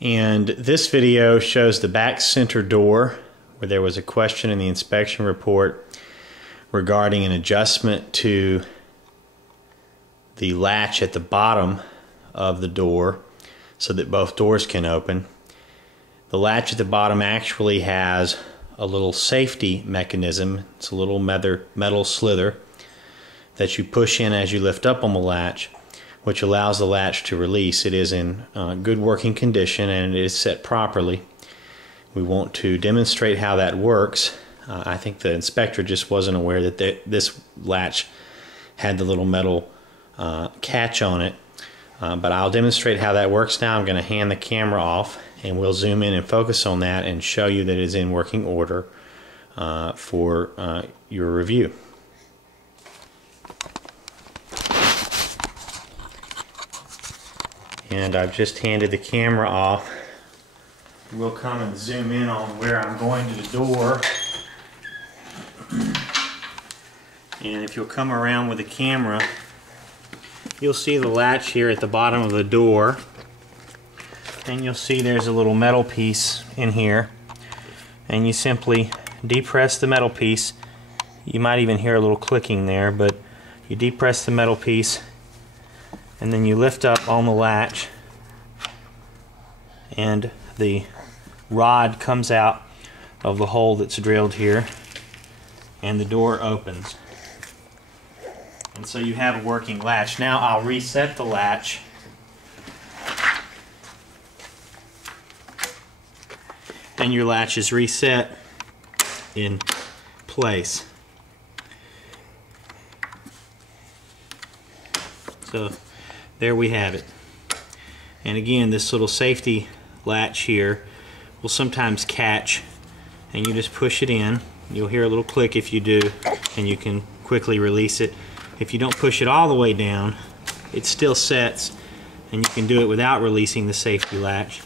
And this video shows the back center door where there was a question in the inspection report regarding an adjustment to the latch at the bottom of the door so that both doors can open. The latch at the bottom actually has a little safety mechanism. It's a little metal slither that you push in as you lift up on the latch, which allows the latch to release. It is in good working condition and it is set properly. We want to demonstrate how that works. I think the inspector just wasn't aware that this latch had the little metal catch on it, but I'll demonstrate how that works now. I'm going to hand the camera off and we'll zoom in and focus on that and show you that it is in working order for your review. And I've just handed the camera off. We'll come and zoom in on where I'm going to the door. And if you'll come around with the camera, you'll see the latch here at the bottom of the door. And you'll see there's a little metal piece in here. And you simply depress the metal piece. You might even hear a little clicking there, but you depress the metal piece and then you lift up on the latch and the rod comes out of the hole that's drilled here and the door opens. And so you have a working latch. Now I'll reset the latch. And your latch is reset in place. So there we have it. And again, this little safety latch here will sometimes catch, and you just push it in. You'll hear a little click if you do, and you can quickly release it. If you don't push it all the way down, it still sets, and you can do it without releasing the safety latch.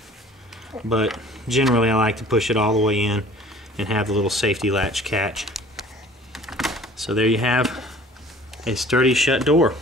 But generally I like to push it all the way in and have the little safety latch catch. So there you have a sturdy shut door.